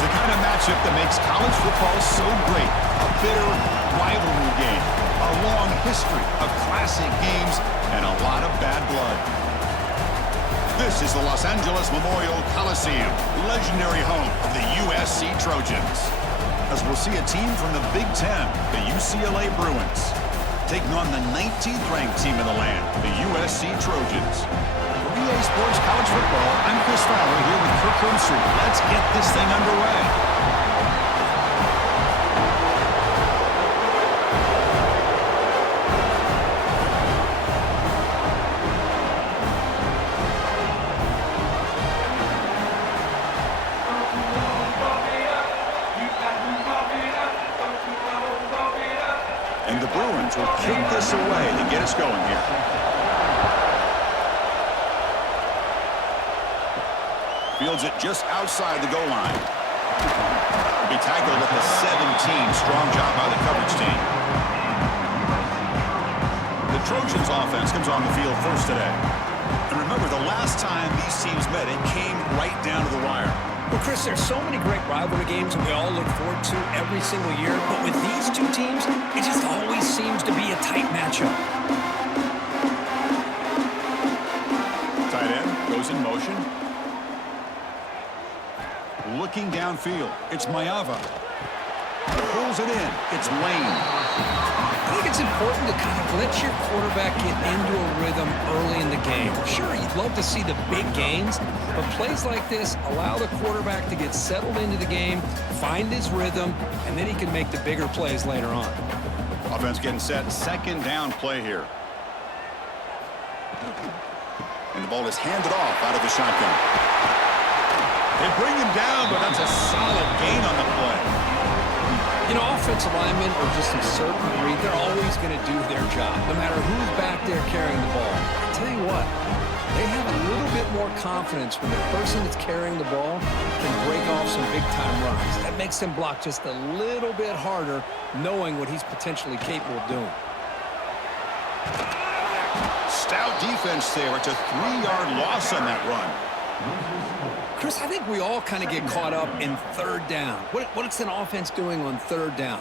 It's the kind of matchup that makes college football so great. A bitter rivalry game, a long history of classic games, and a lot of bad blood. This is the Los Angeles Memorial Coliseum, legendary home of the USC Trojans. As we'll see a team from the Big Ten, the UCLA Bruins, taking on the 19th ranked team in the land, the USC Trojans. For EA Sports College Football, I'm Chris Fowler here with Kirk Herbstreit. Let's get this thing underway. And the Bruins will kick this away to get us going here. Fields it just outside the goal line. Will be tackled at the 17. Strong job by the coverage team. The Trojans offense comes on the field first today. And remember, the last time these teams met, it came right down to the wire. Well, Chris, there's so many great rivalry games that we all look forward to every single year. But with these two teams, it just always seems to be a tight matchup. Tight end goes in motion. Looking downfield. It's Mayava. Pulls it in. It's Lane. I think it's important to kind of let your quarterback get into a rhythm early in the game. Sure, you'd love to see the big gains, but plays like this allow the quarterback to get settled into the game, find his rhythm, and then he can make the bigger plays later on. Offense getting set. Second down play here. And the ball is handed off out of the shotgun. They bring him down, but that's a solid gain on the play. You know, offensive linemen are just a certain breed. They're always going to do their job, no matter who's back there carrying the ball. I'll tell you what, they have a little bit more confidence when the person that's carrying the ball can break off some big-time runs. That makes them block just a little bit harder, knowing what he's potentially capable of doing. Stout defense there. It's a 3-yard loss on that run. Chris, I think we all kind of get caught up in third down. What's an offense doing on third down?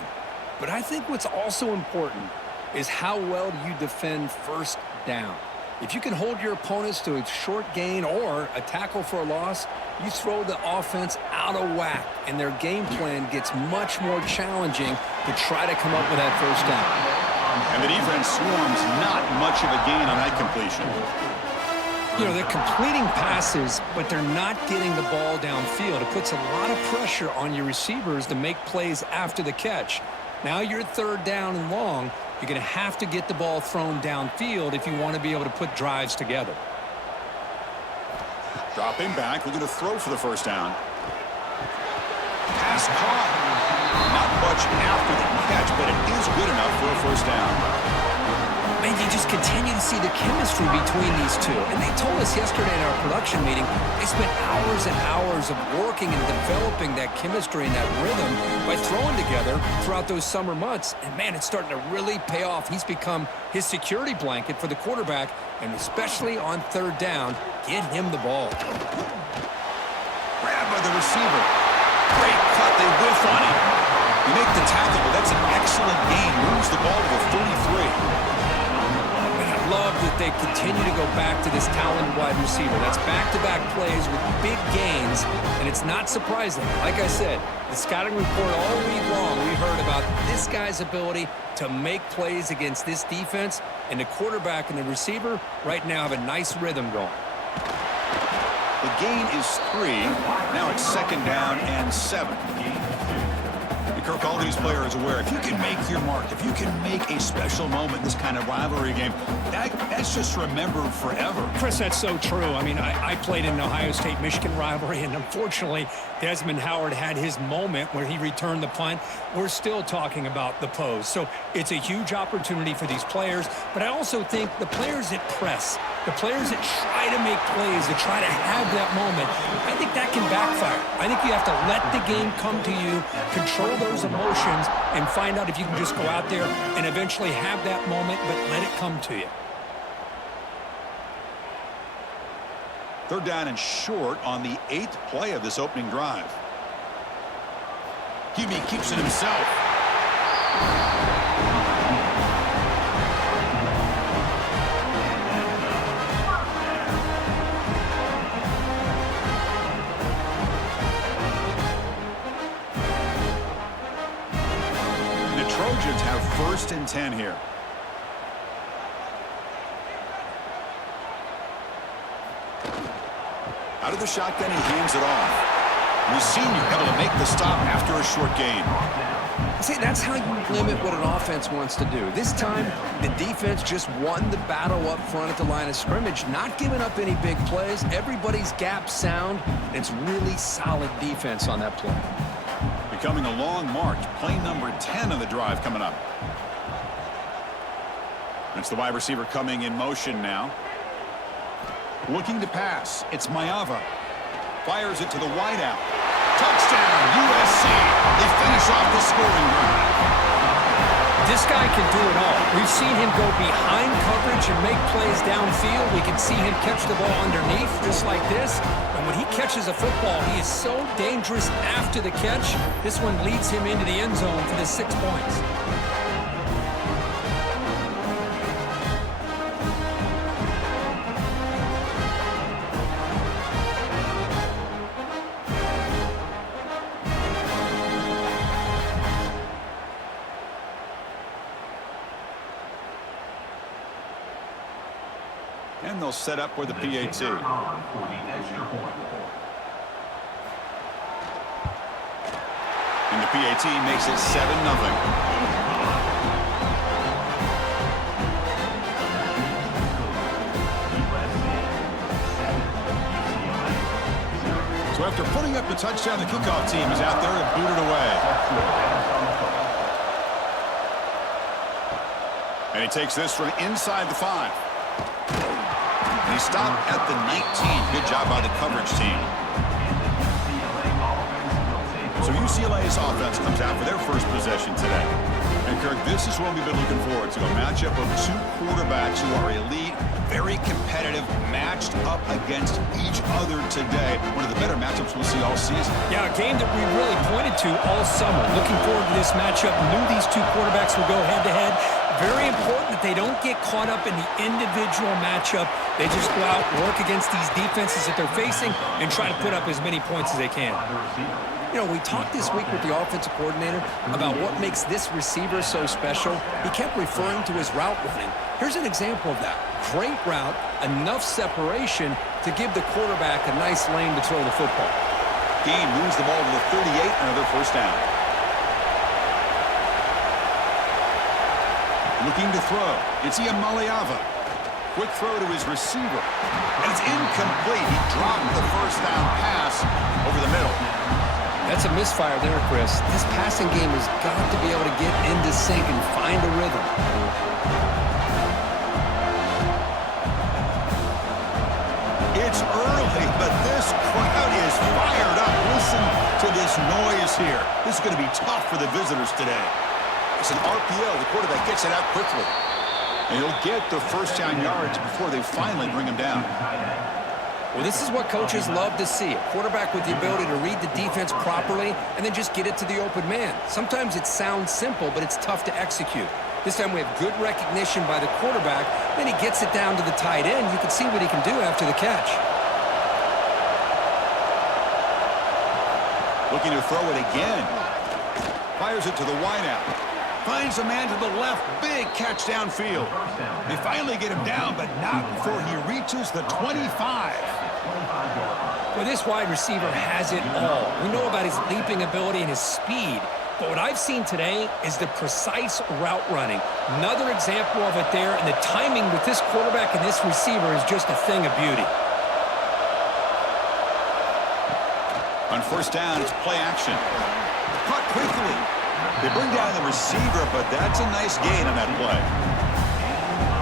But I think what's also important is how well do you defend first down. If you can hold your opponents to a short gain or a tackle for a loss, you throw the offense out of whack, and their game plan gets much more challenging to try to come up with that first down. And the defense swarms not much of a gain on that completion. You know, they're completing passes, but they're not getting the ball downfield. It puts a lot of pressure on your receivers to make plays after the catch. Now you're third down and long. You're going to have to get the ball thrown downfield if you want to be able to put drives together. Dropping back, we're going to throw for the first down. Pass caught. Not much after the catch, but it is good enough for a first down. Man, you just continue to see the chemistry between these two. And they told us yesterday in our production meeting, they spent hours and hours of working and developing that chemistry and that rhythm by throwing together throughout those summer months. And, man, it's starting to really pay off. He's become his security blanket for the quarterback, and especially on third down, get him the ball. Grabbed by the receiver. Great cut. They whiff on him. You make the tackle, but that's an excellent gain. Moves the ball to the 33. Love that they continue to go back to this talented wide receiver. That's back-to-back plays with big gains, and it's not surprising. Like I said, the scouting report all week long, we heard about this guy's ability to make plays against this defense, and the quarterback and the receiver right now have a nice rhythm going. The gain is 3. Now it's second down and 7. Kirk, all these players aware, if you can make your mark, if you can make a special moment in this kind of rivalry game, that's just remembered forever. Chris, that's so true. I mean, I played in the Ohio State-Michigan rivalry, and unfortunately, Desmond Howard had his moment where he returned the punt. We're still talking about the pose. So it's a huge opportunity for these players, but I also think the players that press, the players that try to make plays, that try to have that moment, I think that can backfire. I think you have to let the game come to you, control those emotions, and find out if you can just go out there and eventually have that moment, but let it come to you. Third down and short on the 8th play of this opening drive. He keeps it himself. The Trojans have 1st and 10 here. Out of the shotgun, he hands it off. The senior able to make the stop after a short gain. See, that's how you limit what an offense wants to do. This time, the defense just won the battle up front at the line of scrimmage, not giving up any big plays. Everybody's gap sound. It's really solid defense on that play. Becoming a long march. Play number 10 of the drive coming up. It's the wide receiver coming in motion now. Looking to pass. It's Mayava. Fires it to the wideout. Touchdown, USC. They finish off the scoring drive. This guy can do it all. We've seen him go behind coverage and make plays downfield. We can see him catch the ball underneath just like this. And when he catches a football, he is so dangerous after the catch. This one leads him into the end zone for the 6 points. And they'll set up for the PAT. And the PAT makes it 7-0. So after putting up the touchdown, the kickoff team is out there to boot it away. And he takes this from inside the 5. And he stopped at the 19. Good job by the coverage team. So UCLA's offense comes out for their first possession today. And Kirk, this is what we've been looking forward to. A matchup of 2 quarterbacks who are elite, very competitive, matched up against each other today. One of the better matchups we'll see all season. Yeah, a game that we really pointed to all summer. Looking forward to this matchup. Knew these 2 quarterbacks would go head-to-head. Very important that they don't get caught up in the individual matchup. They just go out, work against these defenses that they're facing, and try to put up as many points as they can. You know, we talked this week with the offensive coordinator about what makes this receiver so special. He kept referring to his route running. Here's an example of that. Great route, enough separation to give the quarterback a nice lane to throw the football. Gain moves the ball to the 38, another first down. Looking to throw. It's Mayava. Quick throw to his receiver. And it's incomplete. He dropped the first down pass over the middle. That's a misfire there, Chris. This passing game has got to be able to get into sync and find a rhythm. It's early, but this crowd is fired up. Listen to this noise here. This is going to be tough for the visitors today. It's an RPO. The quarterback gets it out quickly. And he'll get the first down yards before they finally bring him down. Well, this is what coaches love to see. A quarterback with the ability to read the defense properly and then just get it to the open man. Sometimes it sounds simple, but it's tough to execute. This time we have good recognition by the quarterback. Then he gets it down to the tight end. You can see what he can do after the catch. Looking to throw it again. Fires it to the wideout. Finds a man to the left. Big catch downfield. They finally get him down, but not before he reaches the 25. Well, this wide receiver has it all. We know about his leaping ability and his speed. But what I've seen today is the precise route running. Another example of it there, and the timing with this quarterback and this receiver is just a thing of beauty. On first down, it's play action. Caught quickly. They bring down the receiver, but that's a nice gain on that play.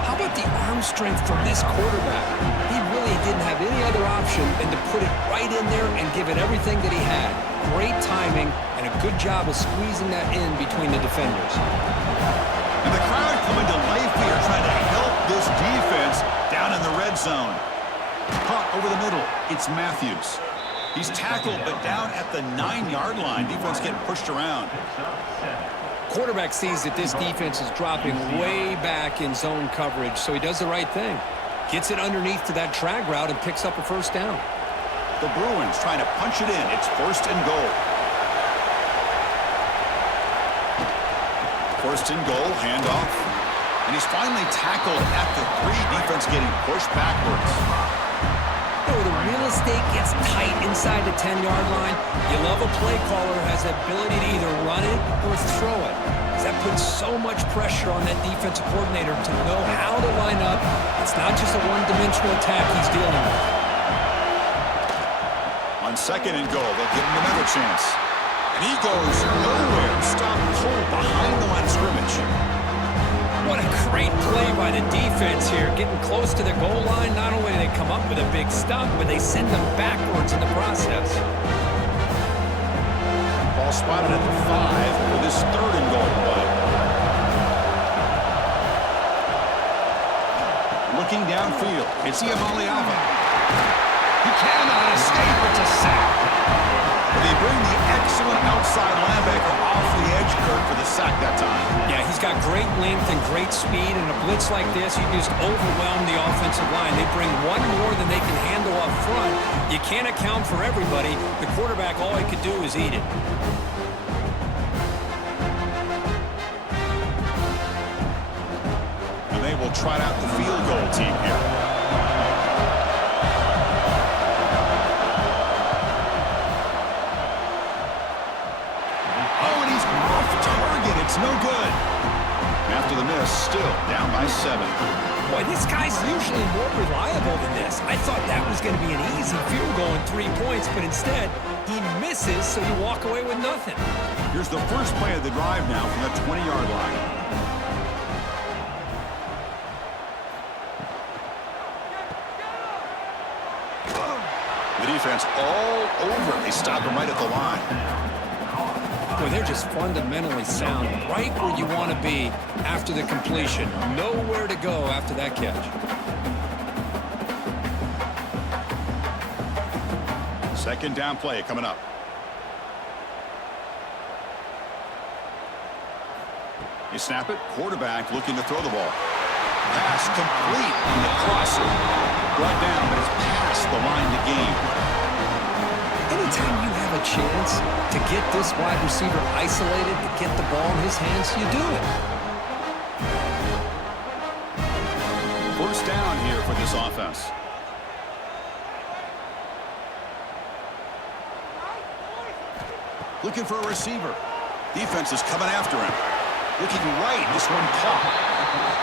How about the arm strength from this quarterback? He really didn't have any other option than to put it right in there and give it everything that he had. Great timing and a good job of squeezing that in between the defenders. And the crowd coming to life here, trying to help this defense down in the red zone. Caught over the middle. It's Matthews. He's tackled, but down at the 9-yard line. Defense getting pushed around. Quarterback sees that this defense is dropping way back in zone coverage, so he does the right thing. Gets it underneath to that drag route and picks up a first down. The Bruins trying to punch it in. It's 1st and goal. 1st and goal, handoff. And he's finally tackled at the 3. Defense getting pushed backwards. The real estate gets tight inside the 10-yard line. You love a play caller who has the ability to either run it or throw it. That puts so much pressure on that defensive coordinator to know how to line up. It's not just a one-dimensional attack he's dealing with. On 2nd and goal, they'll give him another chance. And he goes nowhere. Stopped cold behind the line of scrimmage. What a great play by the defense here. Getting close to the goal line, not only do they come up with a big stop, but they send them backwards in the process. Ball spotted at the 5 for this 3rd and goal play. Looking downfield, it's Iamaleava. He cannot escape. It's a sack. They bring the excellent outside linebacker off the edge, Kirk, for the sack that time. Yeah, he's got great length and great speed, and a blitz like this, you can just overwhelm the offensive line. They bring one more than they can handle up front. You can't account for everybody. The quarterback, all he could do is eat it. And they will trot out the field goal team here. It's no good. After the miss, still down by 7. Boy, this guy's usually more reliable than this. I thought that was going to be an easy field goal and 3 points, but instead, he misses, so you walk away with nothing. Here's the first play of the drive now from the 20-yard line. The defense all over. They stop him right at the line. Boy, they're just fundamentally sound, right where you want to be after the completion. Nowhere to go after that catch. 2nd down play coming up. You snap it, quarterback looking to throw the ball. Pass complete on the crosser. Brought down, but it's past the line to gain. Anytime you have a chance to get this wide receiver isolated, to get the ball in his hands, you do it. 1st down here for this offense. Looking for a receiver. Defense is coming after him. Looking right, this one caught.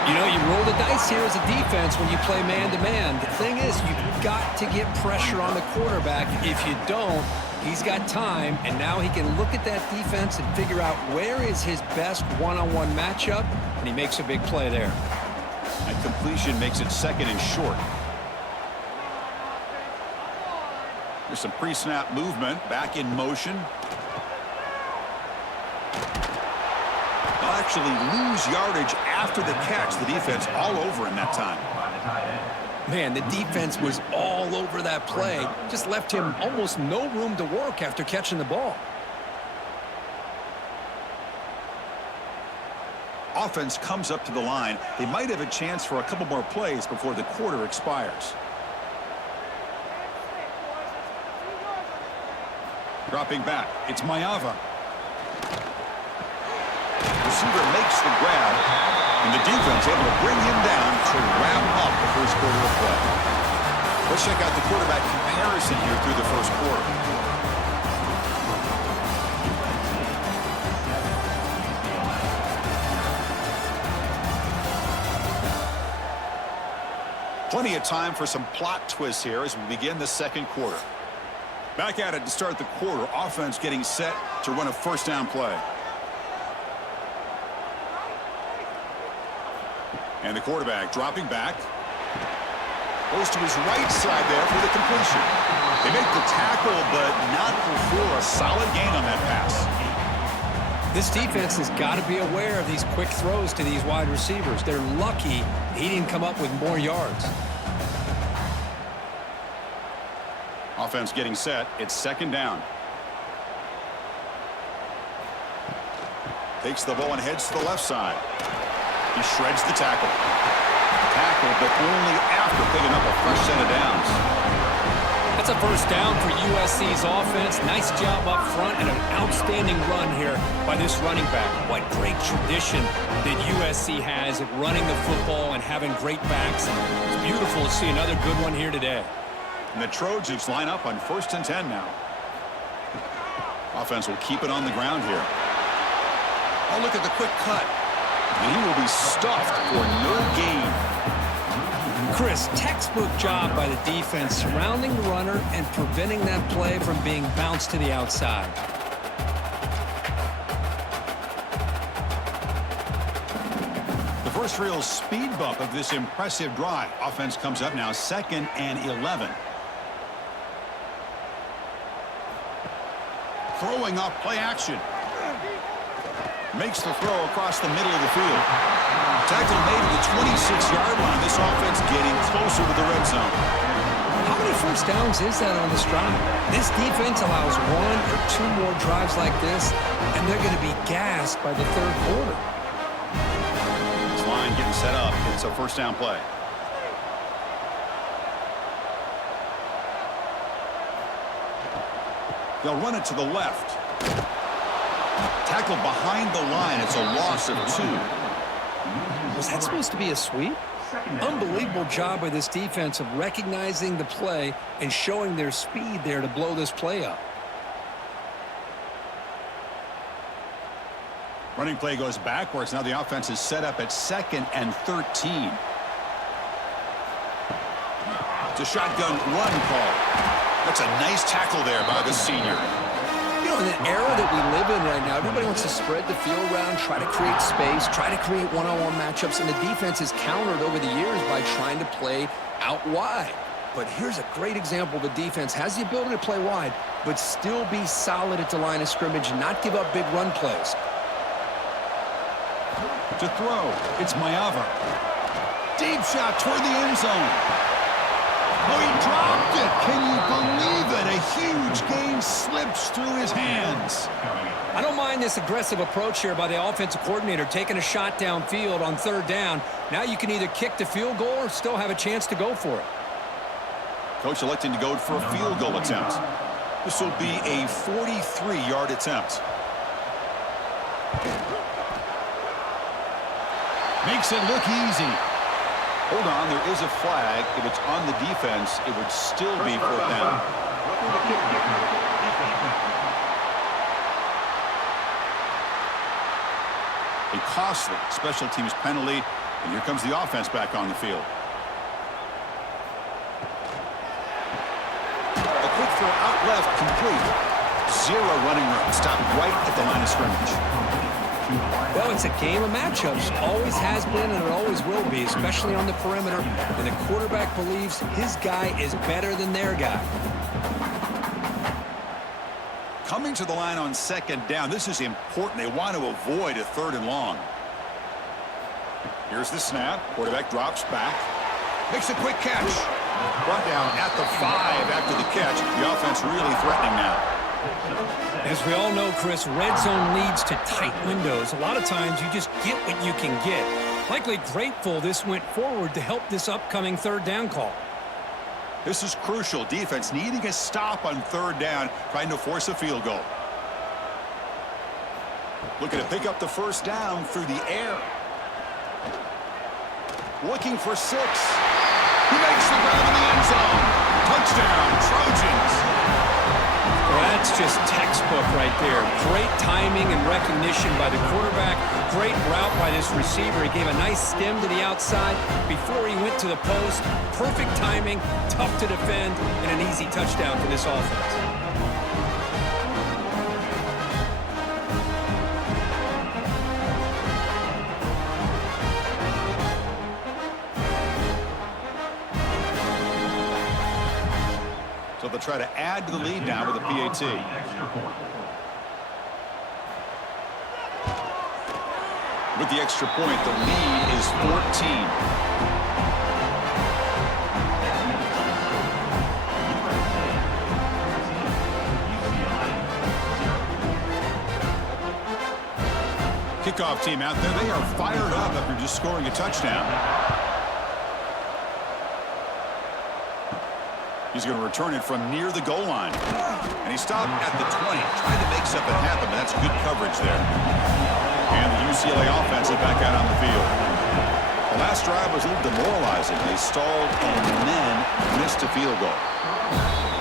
You know, you roll the dice here as a defense when you play man-to-man. The thing is, you've got to get pressure on the quarterback. If you don't, he's got time, and now he can look at that defense and figure out where is his best one-on-one matchup, and he makes a big play there. That completion makes it 2nd and short. There's some pre-snap movement, back in motion. They'll actually lose yardage after the catch. The defense all over him that time. Man, the defense was all over that play. Just left him almost no room to work after catching the ball. Offense comes up to the line. They might have a chance for a couple more plays before the quarter expires. Dropping back, it's Maiava. Receiver makes the grab, and the defense able to bring him down to wrap up the first quarter of play. Let's check out the quarterback comparison here through the first quarter. Plenty of time for some plot twists here as we begin the 2nd quarter. Back at it to start the quarter. Offense getting set to run a 1st down play. And the quarterback dropping back. Goes to his right side there for the completion. They make the tackle, but not before a solid gain on that pass. This defense has got to be aware of these quick throws to these wide receivers. They're lucky he didn't come up with more yards. Offense getting set. It's second down. Takes the ball and heads to the left side. He shreds the tackle. Tackled, but only after picking up a fresh set of downs. That's a first down for USC's offense. Nice job up front and an outstanding run here by this running back. What great tradition that USC has at running the football and having great backs. It's beautiful to see another good one here today. And the Trojans line up on 1st and 10 now. Offense will keep it on the ground here. Oh, look at the quick cut. And he will be stuffed for no gain. Chris, textbook job by the defense surrounding the runner and preventing that play from being bounced to the outside. The first real speed bump of this impressive drive. Offense comes up now 2nd and 11. Throwing off play action. Makes the throw across the middle of the field. Tackle made at the 26-yard line. This offense getting closer to the red zone. How many first downs is that on this drive? This defense allows 1 or 2 more drives like this, and they're going to be gassed by the third quarter. This line getting set up. It's a first down play. They'll run it to the left. Tackled behind the line. It's a loss of 2. Was that supposed to be a sweep? Unbelievable job by this defense of recognizing the play and showing their speed there to blow this play up. Running play goes backwards. Now the offense is set up at 2nd and 13. It's a shotgun run call. That's a nice tackle there by the senior. You know, in the era that we live in right now, everybody wants to spread the field around, try to create space, try to create one-on-one matchups, and the defense has countered over the years by trying to play out wide. But here's a great example of a defense has the ability to play wide, but still be solid at the line of scrimmage and not give up big run plays. To throw, it's Mayavar. Deep shot toward the end zone. Oh, he dropped it. Can you believe it? A huge gain slips through his hands. I don't mind this aggressive approach here by the offensive coordinator, taking a shot downfield on 3rd down. Now you can either kick the field goal or still have a chance to go for it. Coach electing to go for a field goal attempt. This will be a 43-yard attempt. Makes it look easy. Hold on, there is a flag. If it's on the defense, it would still be 4th down. A costly special teams penalty, and here comes the offense back on the field. A quick throw out left, complete. 0 running room, stopped right at the line of scrimmage. Well, it's a game of matchups. Always has been and it always will be, especially on the perimeter. And the quarterback believes his guy is better than their guy. Coming to the line on 2nd down. This is important. They want to avoid a 3rd and long. Here's the snap. Quarterback drops back. Makes a quick catch. Brought down at the 5 after the catch. The offense really threatening now. As we all know, Chris, red zone leads to tight windows. A lot of times you just get what you can get. Likely grateful this went forward to help this upcoming 3rd down call. This is crucial. Defense needing a stop on 3rd down, trying to force a field goal. Looking to pick up the 1st down through the air. Looking for 6. He makes the grab in the end zone. Touchdown, Trojans. Well, that's just textbook right there. Great timing and recognition by the quarterback. Great route by this receiver. He gave a nice stem to the outside before he went to the post. Perfect timing, tough to defend, and an easy touchdown for this offense. So they'll try to add to the lead now with a PAT. With the extra point, the lead is 14. Kickoff team out there, they are fired up after just scoring a touchdown. He's going to return it from near the goal line. And he stopped at the 20, trying to make something happen, but that's good coverage there. And the UCLA offense is back out on the field. The last drive was a little demoralizing. They stalled and then missed a field goal.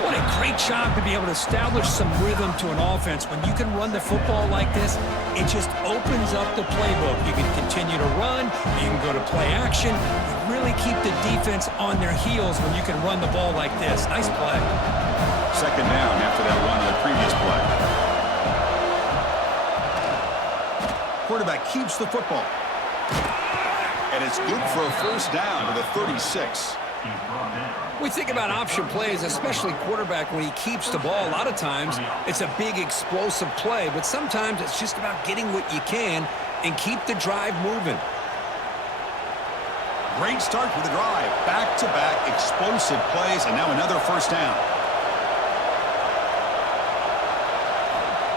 What a great job to be able to establish some rhythm to an offense. When you can run the football like this, it just opens up the playbook. You can continue to run. You can go to play action. You really keep the defense on their heels when you can run the ball like this. Nice play. Second down after that run on the previous play. Quarterback keeps the football. And it's good for a first down to the 36. We think about option plays, especially quarterback, when he keeps the ball. A lot of times, it's a big explosive play, but sometimes it's just about getting what you can and keep the drive moving. Great start for the drive. Back-to-back explosive plays, and now another first down.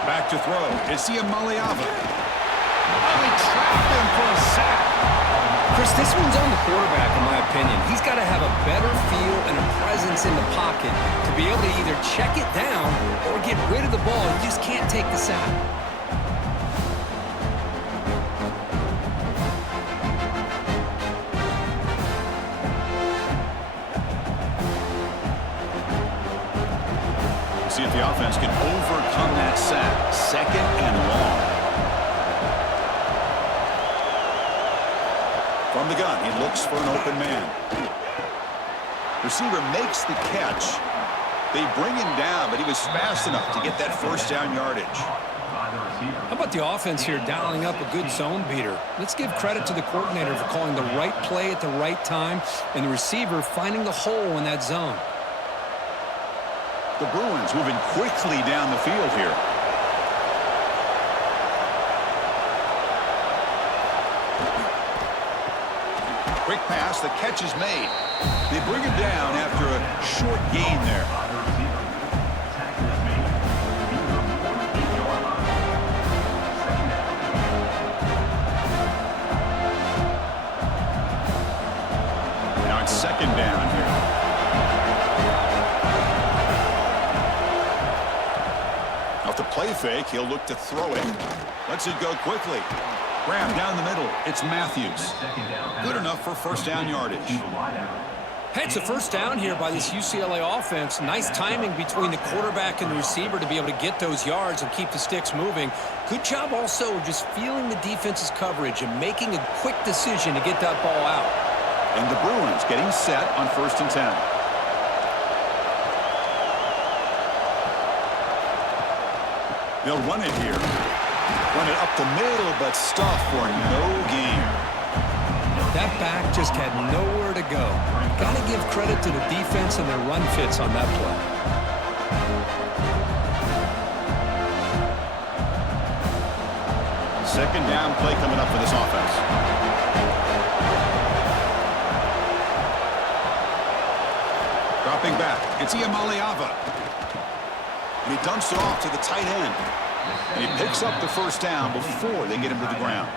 Back to throw. It's Maliava. Oh, he trapped him for a sack. Chris, this one's on the quarterback, in my opinion. He's got to have a better feel and a presence in the pocket to be able to either check it down or get rid of the ball. You just can't take the sack. See if the offense can overcome that sack. Second and long. From the gun, he looks for an open man. Receiver makes the catch. They bring him down, but he was fast enough to get that first down yardage. How about the offense here dialing up a good zone beater? Let's give credit to the coordinator for calling the right play at the right time and the receiver finding the hole in that zone. The Bruins moving quickly down the field here. Quick pass, the catch is made. They bring him down after a short gain there. Now it's second down here. Off the play fake, he'll look to throw it. Lets it go quickly. Grab down the middle. It's Matthews. Good enough for first down yardage. Hey, it's a first down here by this UCLA offense. Nice timing between the quarterback and the receiver to be able to get those yards and keep the sticks moving. Good job also just feeling the defense's coverage and making a quick decision to get that ball out. And the Bruins getting set on 1st and 10. They'll run it here. Run it up the middle, but stuff for no gain. That back just had nowhere to go. Got to give credit to the defense and their run fits on that play. Second down play coming up for this offense. Dropping back, it's Maliava. And he dumps it off to the tight end. And he picks up the first down before they get him to the ground.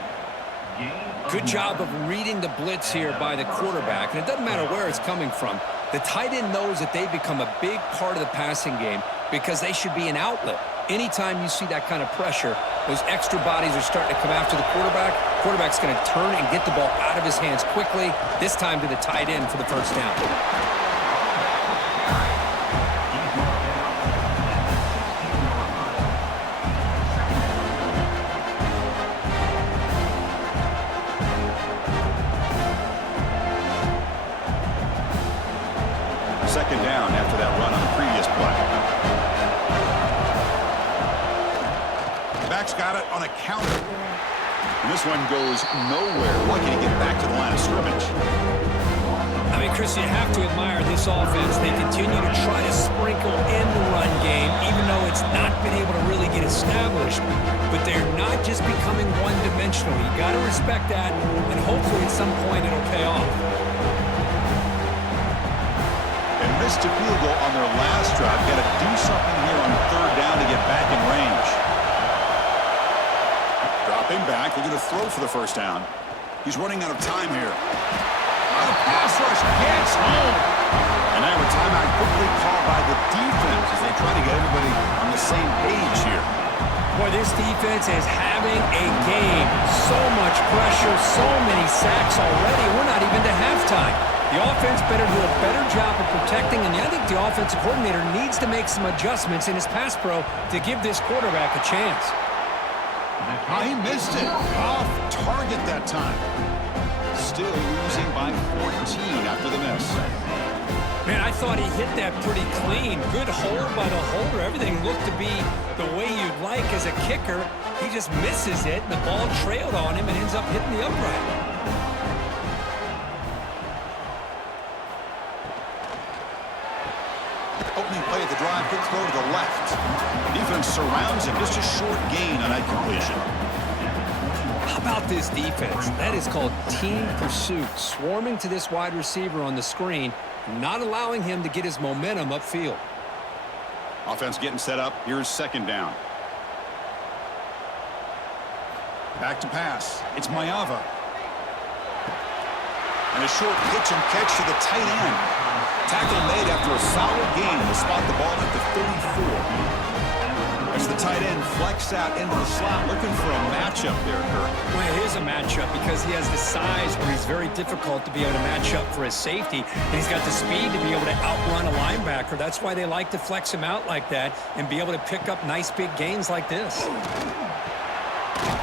Good job of reading the blitz here by the quarterback. And it doesn't matter where it's coming from. The tight end knows that they've become a big part of the passing game because they should be an outlet. Anytime you see that kind of pressure, those extra bodies are starting to come after the quarterback. Quarterback's going to turn and get the ball out of his hands quickly, this time to the tight end for the first down. Second down after that run on the previous play. Back's got it on a counter. And this one goes nowhere. Why can't he get back to the line of scrimmage? I mean, Chris, you have to admire this offense. They continue to try to sprinkle in the run game, even though it's not been able to really get established. But they're not just becoming one-dimensional. You got to respect that, and hopefully at some point it'll pay off. They missed a field goal on their last drive. Got to do something here on third down to get back in range. Dropping back, looking to throw for the first down. He's running out of time here. The pass rush gets home. And now a timeout quickly called by the defense as they try to get everybody on the same page here. Boy, this defense is having a game. So much pressure, so many sacks already. We're not even to halftime. The offense better do a better job of protecting, and I think the offensive coordinator needs to make some adjustments in his pass pro to give this quarterback a chance. He missed it. Off target that time. Still losing by 14 after the miss. Man, I thought he hit that pretty clean. Good hold by the holder. Everything looked to be the way you'd like as a kicker. He just misses it, and the ball trailed on him and ends up hitting the upright. Opening play at the drive, quick throw to the left. Defense surrounds him, just a short gain on that completion. How about this defense? That is called team pursuit. Swarming to this wide receiver on the screen, not allowing him to get his momentum upfield. Offense getting set up. Here's second down. Back to pass. It's Mayava. And a short pitch and catch to the tight end. Tackle made after a solid gain to spot the ball at the 34. As the tight end flex out into the slot, looking for a matchup there, Kurt. Well, it is a matchup because he has the size where he's very difficult to be able to match up for his safety. And he's got the speed to be able to outrun a linebacker. That's why they like to flex him out like that and be able to pick up nice big gains like this.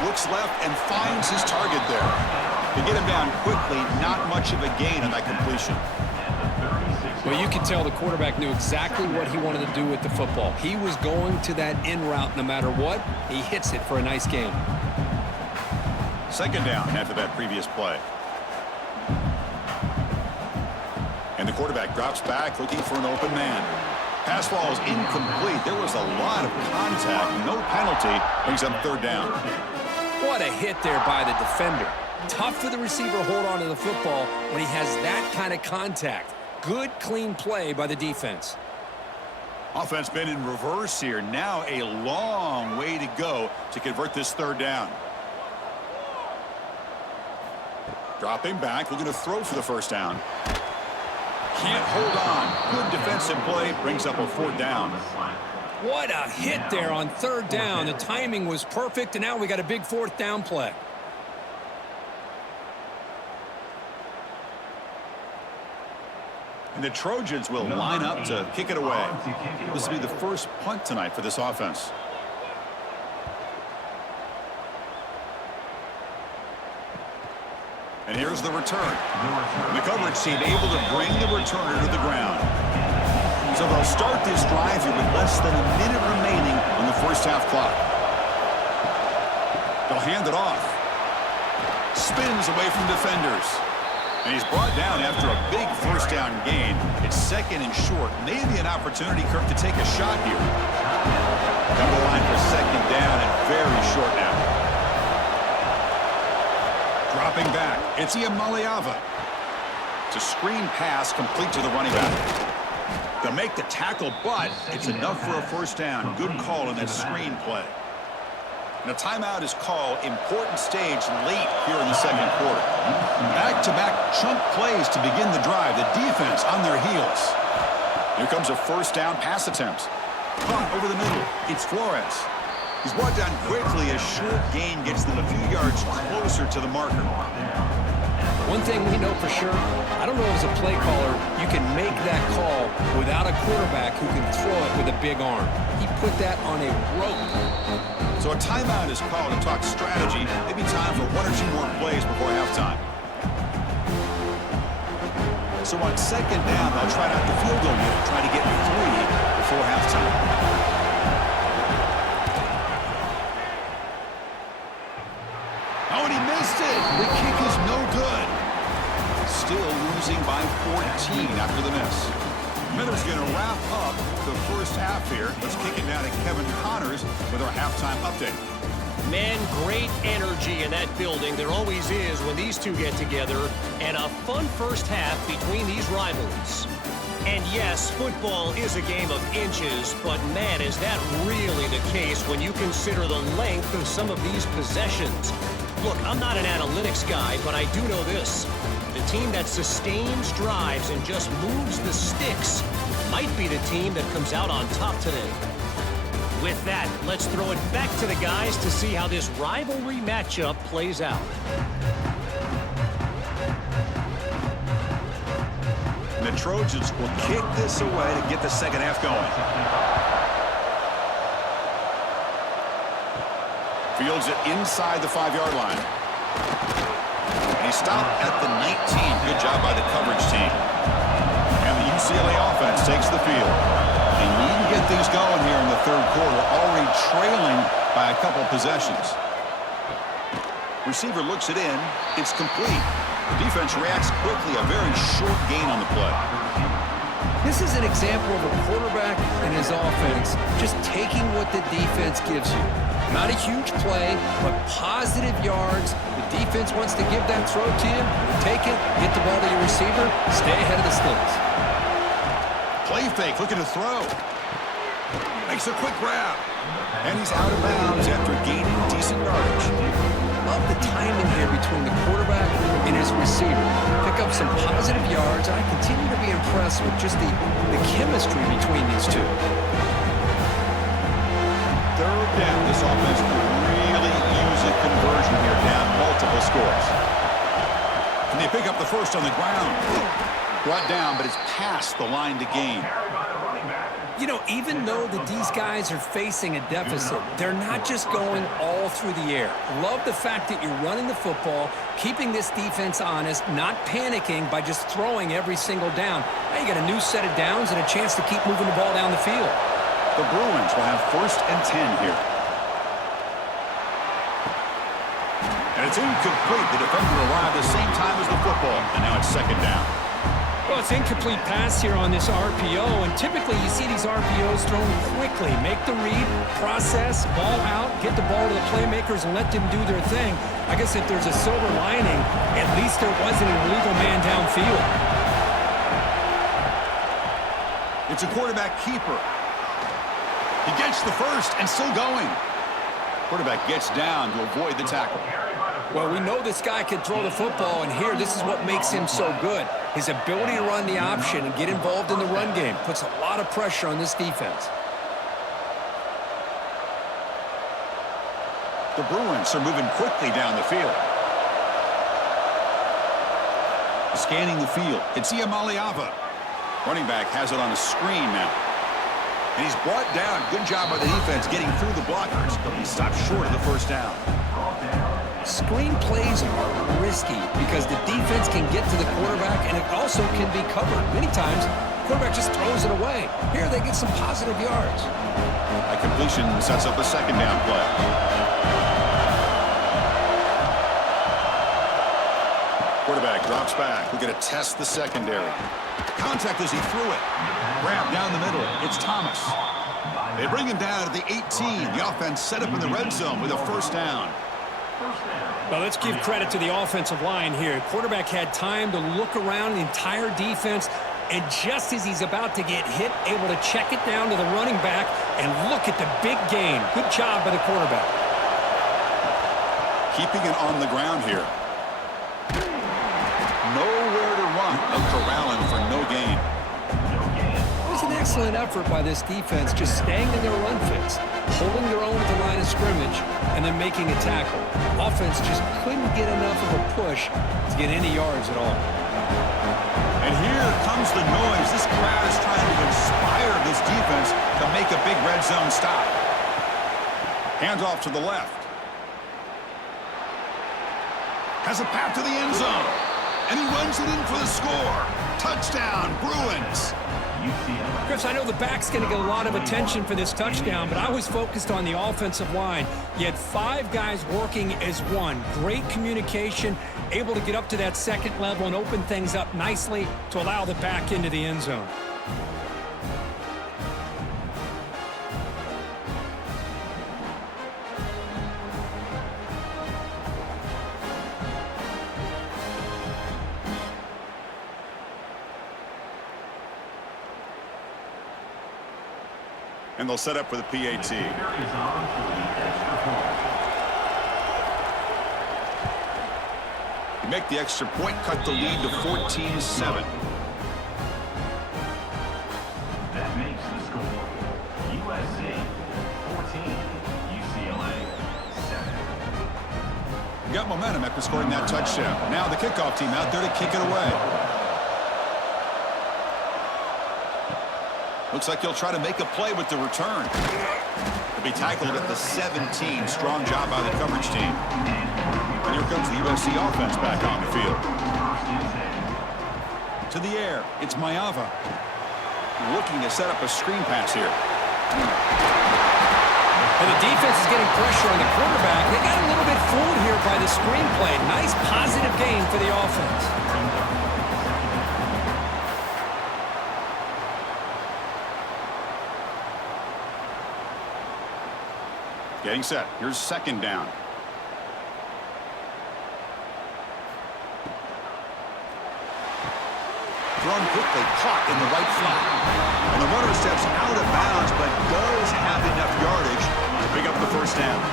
Looks left and finds his target there. To get him down quickly, not much of a gain on that completion. Well, you can tell the quarterback knew exactly what he wanted to do with the football. He was going to that in route no matter what. He hits it for a nice gain. Second down after that previous play. And the quarterback drops back looking for an open man. Pass ball is incomplete. There was a lot of contact. No penalty. Brings up third down. What a hit there by the defender. Tough for the receiver to hold on to the football when he has that kind of contact. Good, clean play by the defense. Offense been in reverse here. Now a long way to go to convert this third down. Dropping back, looking to throw for the first down. Can't hold on. Good defensive play. Brings up a fourth down. What a hit there on third down. The timing was perfect, and now we got a big fourth down play. And the Trojans will line up to kick it away. This will be the first punt tonight for this offense. And here's the return. The coverage team able to bring the returner to the ground. So they'll start this drive here with less than a minute remaining on the first half clock. They'll hand it off. Spins away from defenders. And he's brought down after a big first down gain. It's second and short. Maybe an opportunity, Kirk, to take a shot here. Got the line for second down and very short now. Dropping back. It's Maliava. It's a screen pass complete to the running back. They'll make the tackle, but it's enough for a first down. Good call on that screen play. And a timeout is called. Important stage late here in the second quarter. Back-to-back chunk plays to begin the drive. The defense on their heels. Here comes a first down pass attempt. Punt over the middle. It's Flores. He's brought down quickly. A short gain gets them a few yards closer to the marker. One thing we know for sure, I don't know as a play caller, you can make that call without a quarterback who can throw it with a big arm. He put that on a rope. So a timeout is called to talk strategy. Maybe time for one or two more plays before halftime. So on second down, they'll try out the field goal unit, try to get 3 before halftime. Oh, and he missed it. The kick is no good. Still losing by 14 after the miss. Miller's going to wrap up the first half here. Let's kick it down to Kevin Connors with our halftime update. Man, great energy in that building. There always is when these two get together. And a fun first half between these rivals. And yes, football is a game of inches, but man, is that really the case when you consider the length of some of these possessions. Look, I'm not an analytics guy, but I do know this. The team that sustains drives and just moves the sticks might be the team that comes out on top today. With that, let's throw it back to the guys to see how this rivalry matchup plays out. The Trojans will kick this away to get the second half going. Fields it inside the 5-yard line. And he stopped at the 19. Good job by the coverage team. And the UCLA offense takes the field. They need to get things going here in the third quarter, already trailing by a couple possessions. Receiver looks it in. It's complete. Defense reacts quickly. A very short gain on the play. This is an example of a quarterback and his offense just taking what the defense gives you. Not a huge play, but positive yards. The defense wants to give that throw to you. Take it, get the ball to your receiver, stay ahead of the sticks. Play fake, looking to throw. Makes a quick grab. And he's out of bounds after gaining decent yardage. Love the timing here between the quarterback and his receiver. Pick up some positive yards, and I continue to be impressed with just the chemistry between these two. Third down. This offense could really use a conversion here, down multiple scores. Can they pick up the first on the ground? Brought down, but it's past the line to gain. You know, even though these guys are facing a deficit, they're not just going all through the air. Love the fact that you're running the football, keeping this defense honest, not panicking by just throwing every single down. Now you got a new set of downs and a chance to keep moving the ball down the field. The Bruins will have 1st and 10 here. And it's incomplete. The defender arrived the same time as the football, and now it's 2nd down. Well, it's incomplete pass here on this RPO, and typically you see these RPOs thrown quickly. Make the read, process, ball out, get the ball to the playmakers and let them do their thing. I guess if there's a silver lining, at least there wasn't an illegal man downfield. It's a quarterback keeper. He gets the first and still going. Quarterback gets down to avoid the tackle. Well, we know this guy can throw the football, and here, this is what makes him so good. His ability to run the option and get involved in the run game puts a lot of pressure on this defense. The Bruins are moving quickly down the field. Scanning the field, it's Iamaleava. Running back has it on a screen now. And he's brought down. Good job by the defense getting through the blockers, but he stopped short of the first down. Screen plays are risky because the defense can get to the quarterback, and it also can be covered. Many times, the quarterback just throws it away. Here, they get some positive yards. A completion sets up a 2nd down play. Quarterback drops back. We're going to test the secondary. Contact as he threw it. Grab down the middle. It's Thomas. They bring him down at the 18. The offense set up in the red zone with a 1st down. Well, let's give credit to the offensive line here. Quarterback had time to look around the entire defense, and just as he's about to get hit, able to check it down to the running back, and look at the big gain. Good job by the quarterback. Keeping it on the ground here. Nowhere to run. A corralling for no gain. It was an excellent effort by this defense, just staying in their run fits, holding their own at the line of scrimmage, and then making a tackle. Offense just couldn't get enough of a push to get any yards at all. And here comes the noise. This crowd is trying to inspire this defense to make a big red zone stop. Hands off to the left. Has a path to the end zone. And he runs it in for the score. Touchdown, Bruins. Chris, I know the back's going to get a lot of attention for this touchdown, but I was focused on the offensive line. You had 5 guys working as one. Great communication, able to get up to that 2nd level and open things up nicely to allow the back into the end zone. And they'll set up for the PAT. You make the extra point, cut the lead to 14-7. That makes the score USC 14, UCLA 7. Got momentum after scoring that touchdown. Now the kickoff team out there to kick it away. Looks like he'll try to make a play with the return. He'll be tackled at the 17. Strong job by the coverage team. And here comes the USC offense back on the field. To the air, it's Mayava. Looking to set up a screen pass here. And the defense is getting pressure on the quarterback. They got a little bit fooled here by the screenplay. Nice positive gain for the offense. Getting set. Here's second down. Thrown quickly, caught in the right flat. And the runner steps out of bounds, but does have enough yardage to pick up the first down.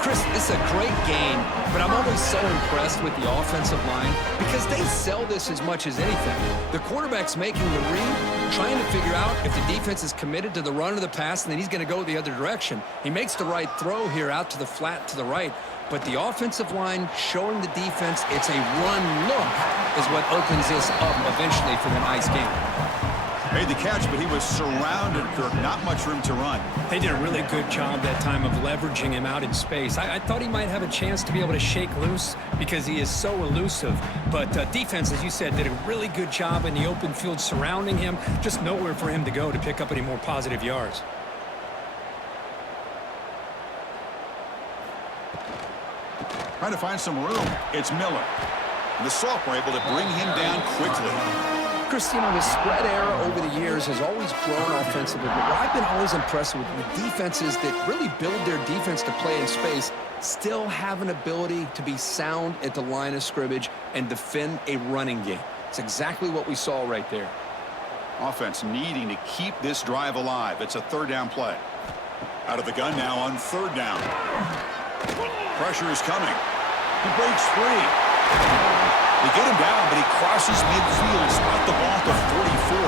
Chris, this is a great game, but I'm always so impressed with the offensive line because they sell this as much as anything. The quarterback's making the read, trying to figure out if the defense is committed to the run or the pass, and then he's going to go the other direction. He makes the right throw here out to the flat to the right, but the offensive line showing the defense it's a run look is what opens this up eventually for the nice game. Made the catch, but he was surrounded, Kirk. Not much room to run. They did a really good job that time of leveraging him out in space. I thought he might have a chance to be able to shake loose because he is so elusive. But defense, as you said, did a really good job in the open field surrounding him. Just nowhere for him to go to pick up any more positive yards. Trying to find some room. It's Miller. And the sophomore able to bring him down quickly. Chris, you know, the spread era over the years has always grown offensively, but what I've been always impressed with defenses that really build their defense to play in space still have an ability to be sound at the line of scrimmage and defend a running game. It's exactly what we saw right there. Offense needing to keep this drive alive. It's a third down play. Out of the gun now on third down. Pressure is coming. He breaks free. They get him down, but he crosses midfield, spot the ball to 44.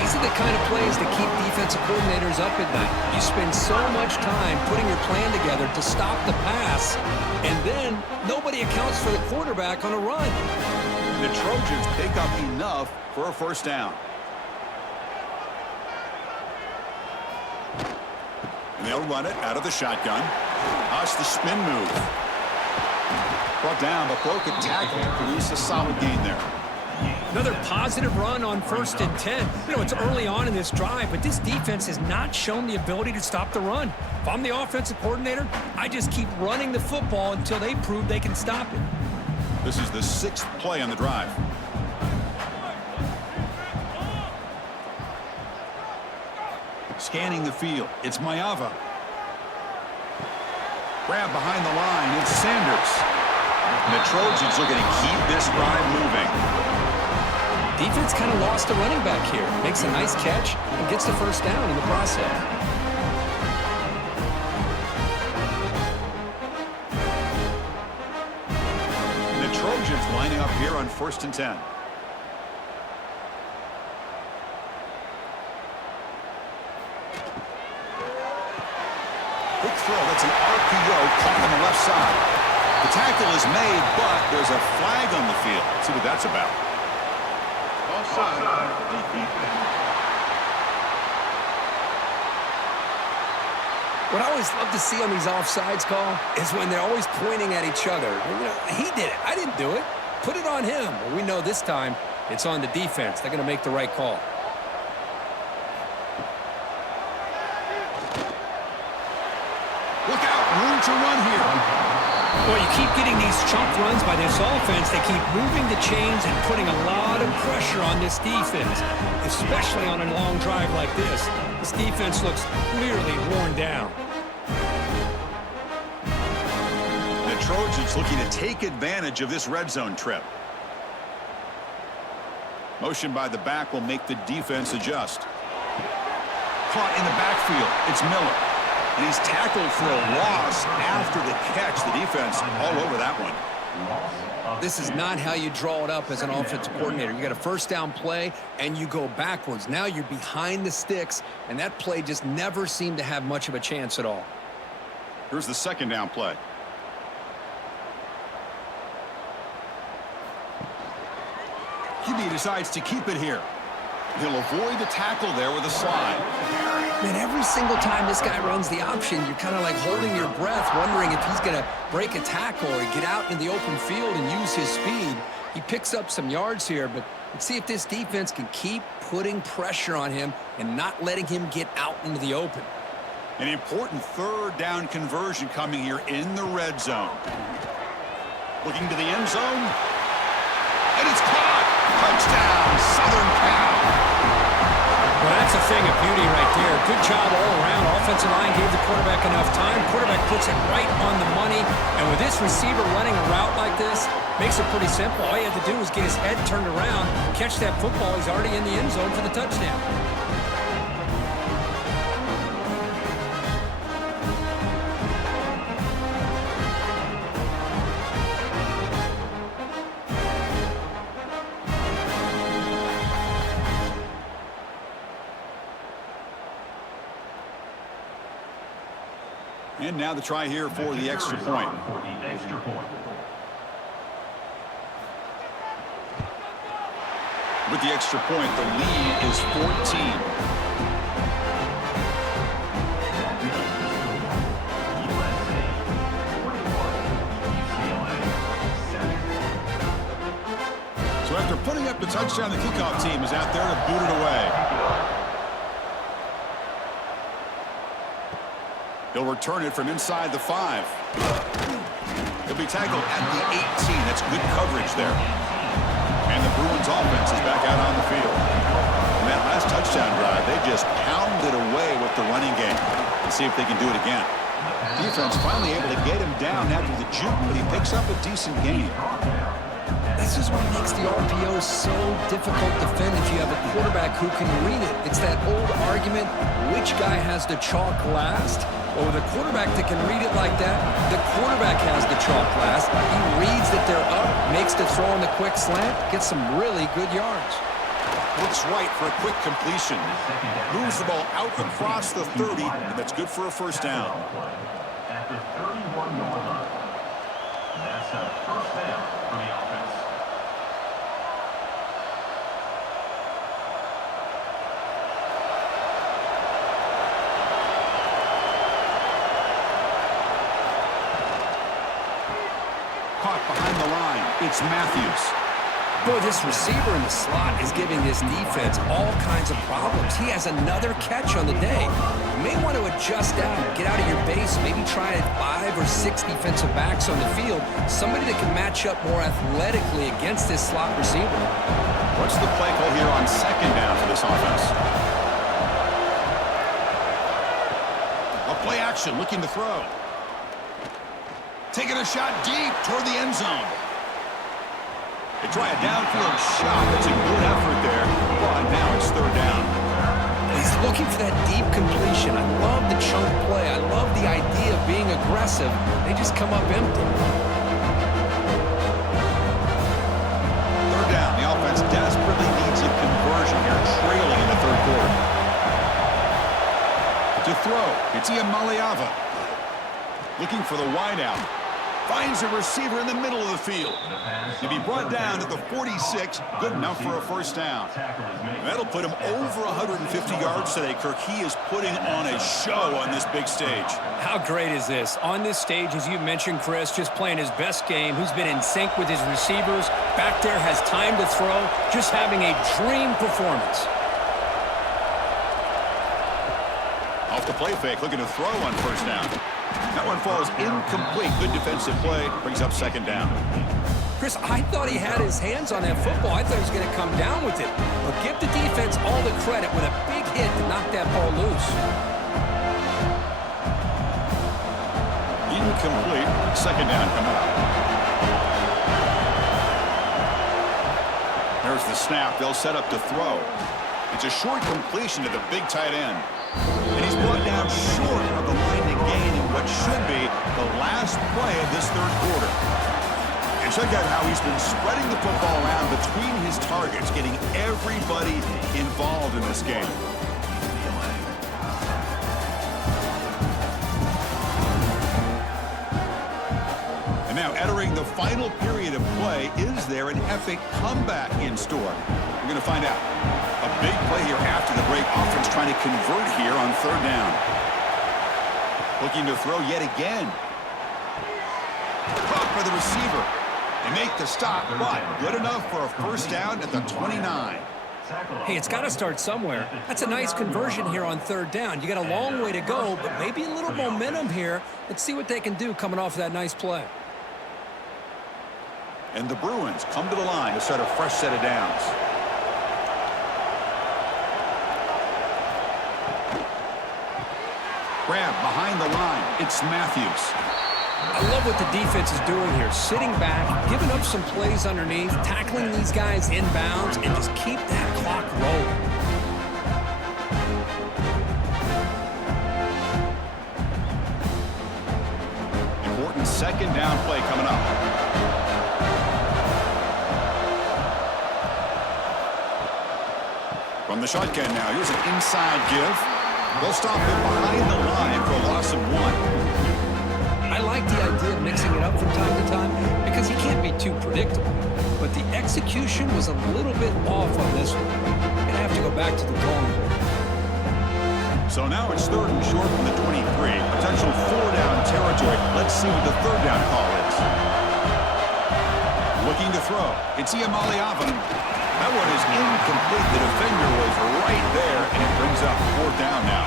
These are the kind of plays that keep defensive coordinators up at night. You spend so much time putting your plan together to stop the pass, and then nobody accounts for the quarterback on a run. The Trojans pick up enough for a first down. And they'll run it out of the shotgun. That's the spin move. Brought down, but broke a tackle and produced a solid gain there. Another positive run on 1st and 10. You know, it's early on in this drive, but this defense has not shown the ability to stop the run. If I'm the offensive coordinator, I just keep running the football until they prove they can stop it. This is the 6th play on the drive. Scanning the field, it's Mayava. Grab behind the line, it's Sanders. And the Trojans looking to keep this drive moving. Defense kind of lost a running back here. Makes a nice catch and gets the first down in the process. And the Trojans lining up here on 1st and 10. Quick throw, that's an RPO caught on the left side. The tackle is made, but there's a flag on the field. Let's see what that's about. Offside. What I always love to see on these offsides call is when they're always pointing at each other. You know, he did it. I didn't do it. Put it on him. Well, we know this time it's on the defense. They're going to make the right call. Look out, room to run here. Well, you keep getting these chunk runs by this offense. They keep moving the chains and putting a lot of pressure on this defense, especially on a long drive like this. This defense looks clearly worn down. The Trojans looking to take advantage of this red zone trip. Motion by the back will make the defense adjust. caught in the backfield. It's Miller. And he's tackled for a loss after the catch. The defense all over that one. This is not how you draw it up as an offensive coordinator. You got a first down play, and you go backwards. Now you're behind the sticks, and that play just never seemed to have much of a chance at all. Here's the second down play. QB decides to keep it here. He'll avoid the tackle there with a slide. Man, every single time this guy runs the option, you're kind of like holding your breath, wondering if he's going to break a tackle or get out in the open field and use his speed. He picks up some yards here, but let's see if this defense can keep putting pressure on him and not letting him get out into the open. An important third down conversion coming here in the red zone. Looking to the end zone. And it's caught. Touchdown, Southern Cal. Well, that's a thing of beauty right there. Good job all around. Offensive line gave the quarterback enough time. Quarterback puts it right on the money. And with this receiver running a route like this, makes it pretty simple. All you have to do is get his head turned around, catch that football. He's already in the end zone for the touchdown. And now the try here for the extra point. With the extra point, the lead is 14. So after putting up the touchdown, the kickoff team is out there to boot it away. He'll return it from inside the 5. He'll be tackled at the 18. That's good coverage there. And the Bruins offense is back out on the field. In that last touchdown drive, they just pounded away with the running game. Let's see if they can do it again. Defense finally able to get him down after the juke, but he picks up a decent gain. This is what makes the RPO so difficult to defend if you have a quarterback who can read it. It's that old argument, which guy has the chalk last? Well, with a quarterback that can read it like that, the quarterback has the chalk last. He reads that they're up, makes the throw on the quick slant, gets some really good yards. Looks right for a quick completion. Moves the ball out across the 30, and that's good for a first down. At the 31-yard line. That's a first down for the offense. Caught behind the line. It's Matthews. Boy, this receiver in the slot is giving this defense all kinds of problems. He has another catch on the day. You may want to adjust out, get out of your base, maybe try 5 or 6 defensive backs on the field, somebody that can match up more athletically against this slot receiver. What's the play call here on second down for this offense? A play action, looking to throw. Taking a shot deep toward the end zone. They try a downfield shot. That's a good effort there. But now it's third down. He's looking for that deep completion. I love the chunk play. I love the idea of being aggressive. They just come up empty. Third down. The offense desperately needs a conversion here, trailing in the third quarter. To throw, it's Iamaleava. Looking for the wideout. Finds a receiver in the middle of the field. To be brought down at the 46, good enough for a first down. That'll put him over 150 yards today, Kirk. He is putting on a show on this big stage. How great is this? On this stage, as you mentioned, Chris, just playing his best game. Who's been in sync with his receivers. Back there, has time to throw. Just having a dream performance. Off the play fake, looking to throw on first down. That one falls incomplete. Good defensive play. Brings up second down. Chris, I thought he had his hands on that football. I thought he was going to come down with it. But give the defense all the credit with a big hit to knock that ball loose. Incomplete. Second down coming up. There's the snap. They'll set up to throw. It's a short completion to the big tight end. And he's brought down short of the line to gain in what should be the last play of this third quarter. And check out how he's been spreading the football around between his targets, getting everybody involved in this game. And now entering the final period of play, is there an epic comeback in store? We're going to find out. A big play here after the break. Offense trying to convert here on third down. Looking to throw yet again. Caught by the receiver. They make the stop, but good enough for a first down at the 29. Hey, it's got to start somewhere. That's a nice conversion here on third down. You got a long way to go, but maybe a little momentum here. Let's see what they can do coming off of that nice play. And the Bruins come to the line to start a fresh set of downs. Grab behind the line. It's Matthews. I love what the defense is doing here. Sitting back, giving up some plays underneath, tackling these guys inbounds, and just keep that clock rolling. Important second down play coming up. From the shotgun now, here's an inside give. They'll stop him behind the line for a loss of 1. I like the idea of mixing it up from time to time because you can't be too predictable. But the execution was a little bit off on this one. You're going to have to go back to the drawing board. So now it's third and short from the 23. Potential 4-down territory. Let's see what the third down call is. Looking to throw. It's Iamale Avon. That one is incomplete. The defender was right there, and it brings up fourth down now.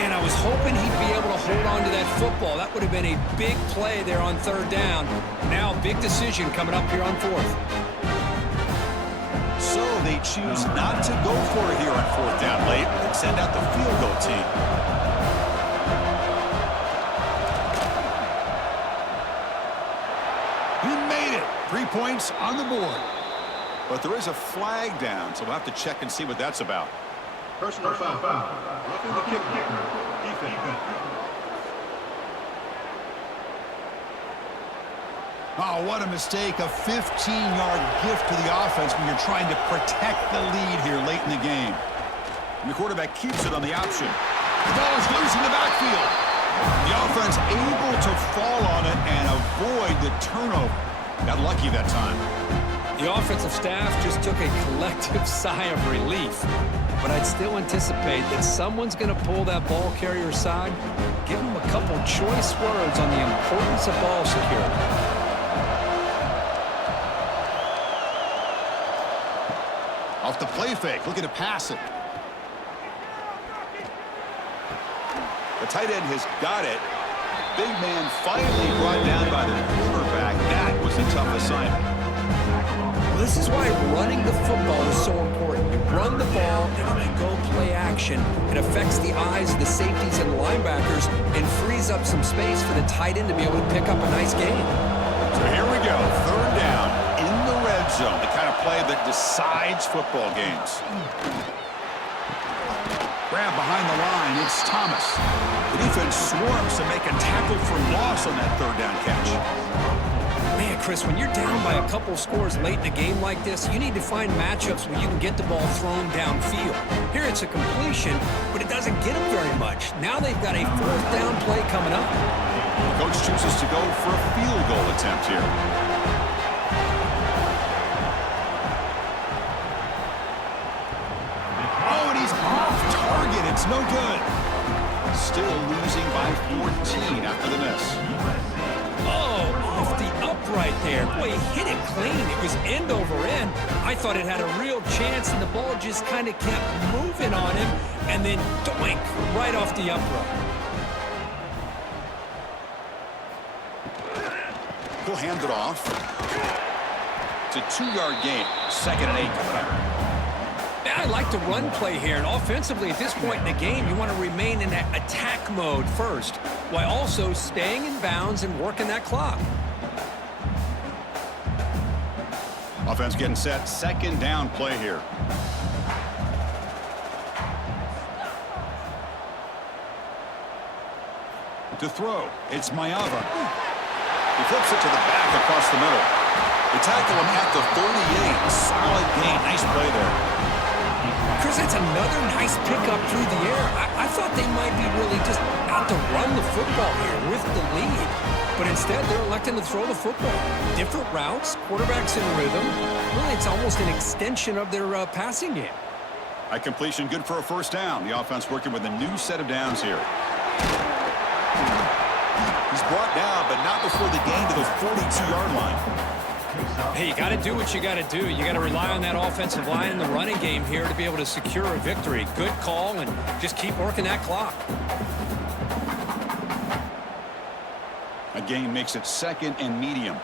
And I was hoping he'd be able to hold on to that football. That would have been a big play there on third down. Now, big decision coming up here on fourth. So they choose not to go for it here on fourth down late and send out the field goal team. He made it. 3 points on the board. But there is a flag down, so we'll have to check and see what that's about. Personal foul. Roughing the kicker. Defense. Oh, what a mistake. A 15-yard gift to the offense when you're trying to protect the lead here late in the game. And the quarterback keeps it on the option. The ball is loose in the backfield. The offense able to fall on it and avoid the turnover. Got lucky that time. The offensive staff just took a collective sigh of relief. But I'd still anticipate that someone's going to pull that ball carrier aside, give him a couple choice words on the importance of ball security. Off the play fake, looking to pass it. The tight end has got it. Big man finally brought down by the quarterback. That was a tough assignment. This is why running the football is so important. You run the ball, and when you go play action, it affects the eyes of the safeties and the linebackers and frees up some space for the tight end to be able to pick up a nice gain. So here we go, third down in the red zone, the kind of play that decides football games. Grab behind the line, it's Thomas. The defense swarms to make a tackle for loss on that third down catch. Man, Chris, when you're down by a couple scores late in a game like this, you need to find matchups where you can get the ball thrown downfield. Here it's a completion, but it doesn't get them very much. Now they've got a fourth down play coming up. The coach chooses to go for a field goal attempt here. Oh, and he's off target. It's no good. Still losing by 14 after the miss. Off the upright there. Boy, he hit it clean. It was end over end. I thought it had a real chance, and the ball just kind of kept moving on him, and then doink, right off the upright. He'll hand it off. It's a 2-yard gain. 2nd and 8 coming up. I like the run play here, and offensively at this point in the game, you want to remain in that attack mode first, while also staying in bounds and working that clock. Offense getting set. 2nd down play here. To throw, it's Mayava. He flips it to the back across the middle. They tackle him at the 38. Solid gain. Nice play there. Chris, that's another nice pickup through the air. I thought they might be really just out to run the football here with the lead. But instead, they're electing to throw the football. Different routes, quarterbacks in rhythm. Really, it's almost an extension of their passing game. A completion good for a first down. The offense working with a new set of downs here. He's brought down, but not before the gain to the 42-yard line. Hey, you got to do what you got to do. You got to rely on that offensive line in the running game here to be able to secure a victory. Good call, and just keep working that clock. A gain makes it 2nd and medium.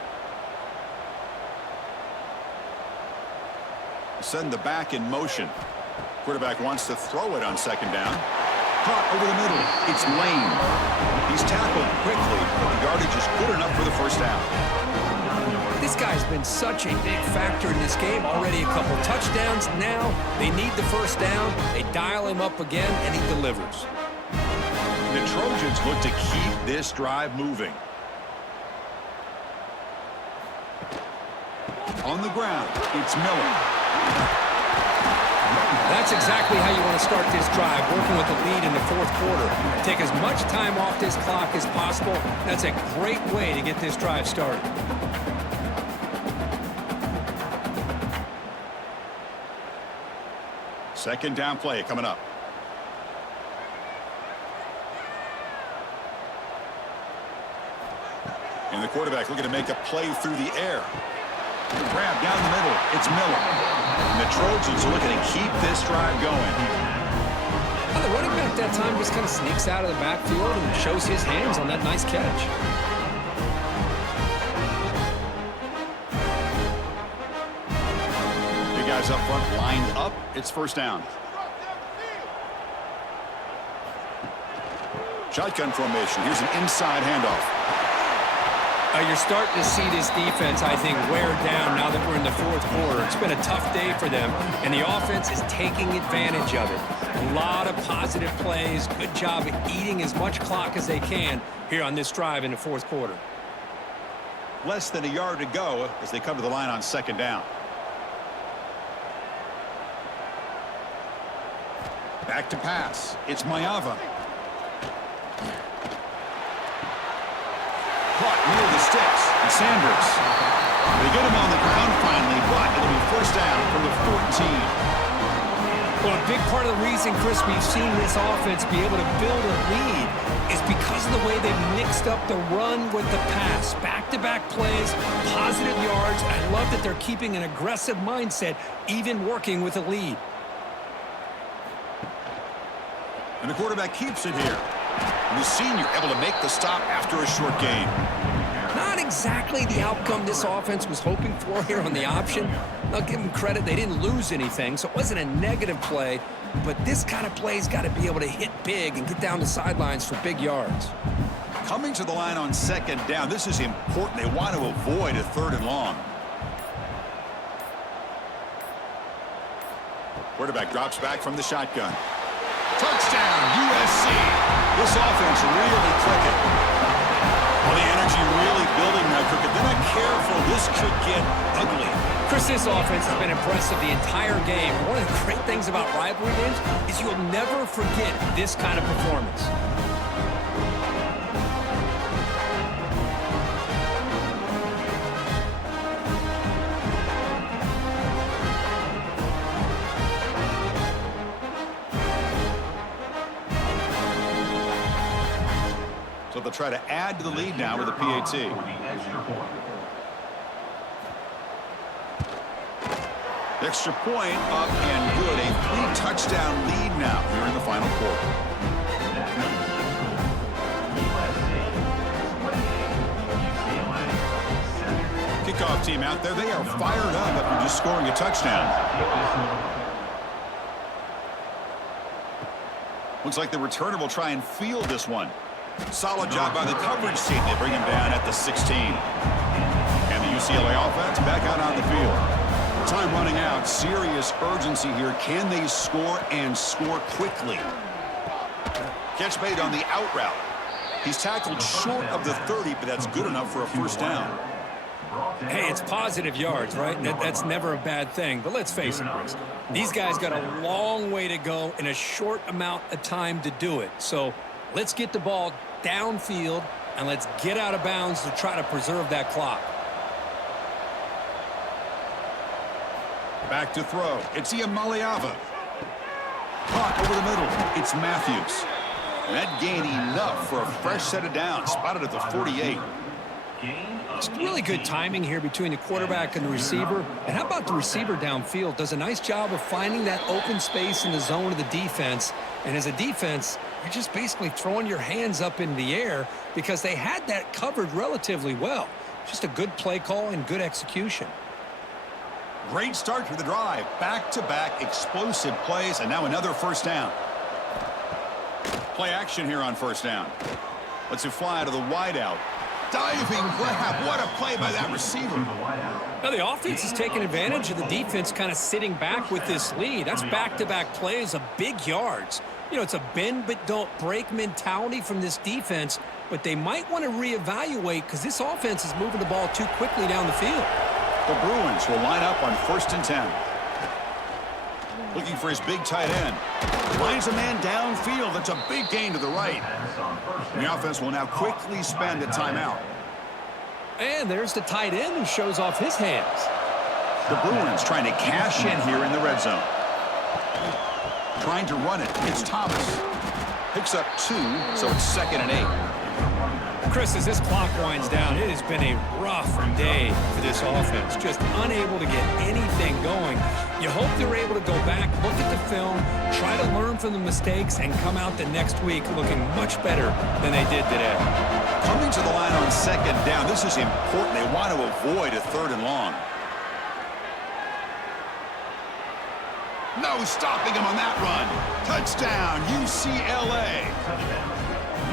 Send the back in motion. Quarterback wants to throw it on 2nd down. Caught over the middle. It's Lane. He's tackled quickly, but the yardage is good enough for the first down. This guy's been such a big factor in this game. Already a couple touchdowns. Now they need the first down. They dial him up again, and he delivers. The Trojans look to keep this drive moving. On the ground, it's Miller. That's exactly how you want to start this drive, working with the lead in the 4th quarter. Take as much time off this clock as possible. That's a great way to get this drive started. Second down play coming up. And the quarterback looking to make a play through the air. Grab down the middle. It's Miller. And the Trojans are looking to keep this drive going. Well, the running back that time just kind of sneaks out of the backfield and shows his hands on that nice catch. Big guys up front lined up. It's first down. Shotgun formation. Here's an inside handoff. You're starting to see this defense, I think, wear down now that we're in the 4th quarter. It's been a tough day for them, and the offense is taking advantage of it. A lot of positive plays. Good job at eating as much clock as they can here on this drive in the 4th quarter. Less than a yard to go as they come to the line on 2nd down. Back to pass. It's Mayava. Caught near the sticks. And Sanders. They get him on the ground finally, but it'll be first down from the 14. Well, a big part of the reason, Chris, we've seen this offense be able to build a lead is because of the way they've mixed up the run with the pass. Back-to-back plays, positive yards. I love that they're keeping an aggressive mindset, even working with a lead. And the quarterback keeps it here. And the senior able to make the stop after a short gain. Not exactly the outcome this offense was hoping for here on the option. I'll give them credit. They didn't lose anything, so it wasn't a negative play. But this kind of play's got to be able to hit big and get down the sidelines for big yards. Coming to the line on 2nd down, this is important. They want to avoid a 3rd and long. Quarterback drops back from the shotgun. Touchdown, USC. This offense really clicking. Well, the energy really building now, Cook. If they're not careful, this could get ugly. Chris, this offense has been impressive the entire game. One of the great things about rivalry games is you'll never forget this kind of performance. So they'll try to add to the lead now with a PAT. Extra point up and good. A 3-touchdown lead now here in the final quarter. Kickoff team out there. They are fired up after just scoring a touchdown. Looks like the returner will try and field this one. Solid job by the coverage team. They bring him down at the 16. And the UCLA offense back out on the field. Time running out. Serious urgency here. Can they score and score quickly? Catch made on the out route. He's tackled short of the 30, but that's good enough for a first down. Hey, it's positive yards, right? That's never a bad thing. But let's face it, Chris. These guys got a long way to go in a short amount of time to do it. So let's get the ball downfield, and let's get out of bounds to try to preserve that clock. Back to throw. It's Iamaleava. Caught over the middle. It's Matthews. And that gained enough for a fresh set of downs. Spotted at the 48. It's really good timing here between the quarterback and the receiver. And how about the receiver downfield? Does a nice job of finding that open space in the zone of the defense. And as a defense, you're just basically throwing your hands up in the air because they had that covered relatively well. Just a good play call and good execution. Great start to the drive. Back-to-back explosive plays, and now another first down. Play action here on first down. Lets it fly to the wideout. Diving grab. What a play by that receiver. Now the offense is taking advantage of the defense kind of sitting back with this lead. That's back-to-back plays of big yards. You know, it's a bend but don't break mentality from this defense, but they might want to reevaluate because this offense is moving the ball too quickly down the field. The Bruins will line up on 1st and 10. Looking for his big tight end. Lines a man downfield. That's a big gain to the right. And the offense will now quickly spend a timeout. And there's the tight end who shows off his hands. The Bruins trying to cash in here in the red zone. Trying to run it. It's Thomas. Picks up 2, so it's 2nd and 8. Chris, as this clock winds down, it has been a rough day for this offense. Just unable to get anything going. You hope they're able to go back, look at the film, try to learn from the mistakes, and come out the next week looking much better than they did today. Coming to the line on 2nd down, this is important. They want to avoid a 3rd and long. No stopping him on that run. Touchdown, UCLA.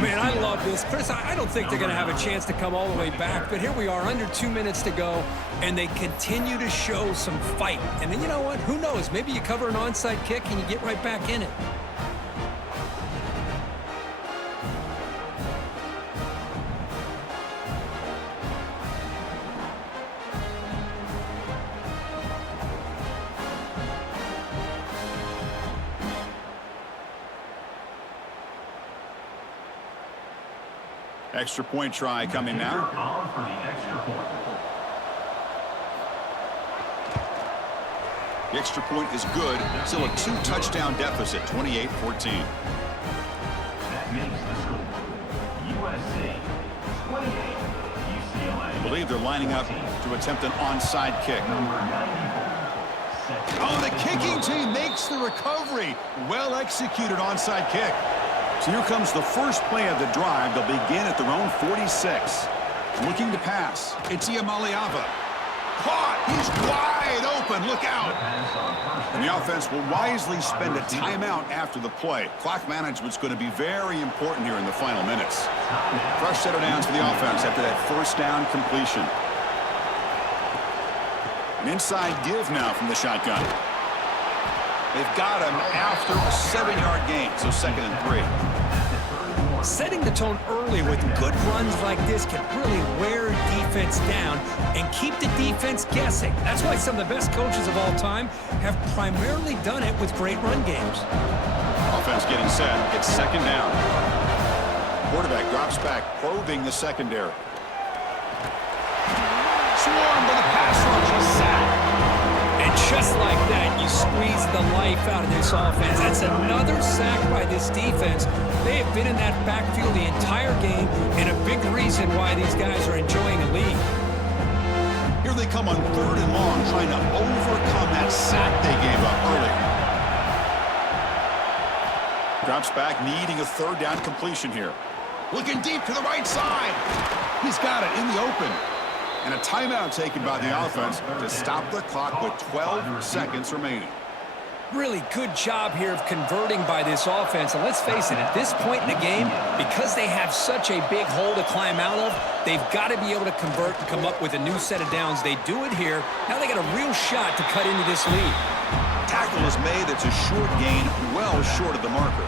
Man, I love this. Chris, I don't think they're going to have a chance to come all the way back, but here we are, under 2 minutes to go, and they continue to show some fight. And then you know what? Who knows? Maybe you cover an onside kick and you get right back in it. Extra point try coming now. The extra point is good. Still a 2-touchdown deficit, 28-14. That makes the score USC 28, UCLA. I believe they're lining up to attempt an onside kick. Oh, the kicking team makes the recovery. Well executed onside kick. So here comes the first play of the drive. They'll begin at their own 46. Looking to pass. It's Iamaleava. Caught. He's wide open. Look out. And the offense will wisely spend a timeout after the play. Clock management's going to be very important here in the final minutes. Fresh set of downs for the offense after that first down completion. An inside give now from the shotgun. They've got him after a 7-yard gain, so 2nd and 3. Setting the tone early with good runs like this can really wear defense down and keep the defense guessing. That's why some of the best coaches of all time have primarily done it with great run games. Offense getting set. It's 2nd down. Quarterback drops back, probing the secondary. Swarmed by the pass rush. He's sacked. And just like that, you squeeze the life out of this offense. That's another sack by this defense. They have been in that backfield the entire game, and a big reason why these guys are enjoying a lead. Here they come on 3rd and long, trying to overcome that sack they gave up early. Drops back, needing a 3rd down completion here. Looking deep to the right side. He's got it in the open. And a timeout taken by the offense to stop the clock with 12 seconds remaining. Really good job here of converting by this offense. And let's face it, at this point in the game, because they have such a big hole to climb out of, they've got to be able to convert and come up with a new set of downs. They do it here. Now they got a real shot to cut into this lead. Tackle is made. That's a short gain, well short of the marker.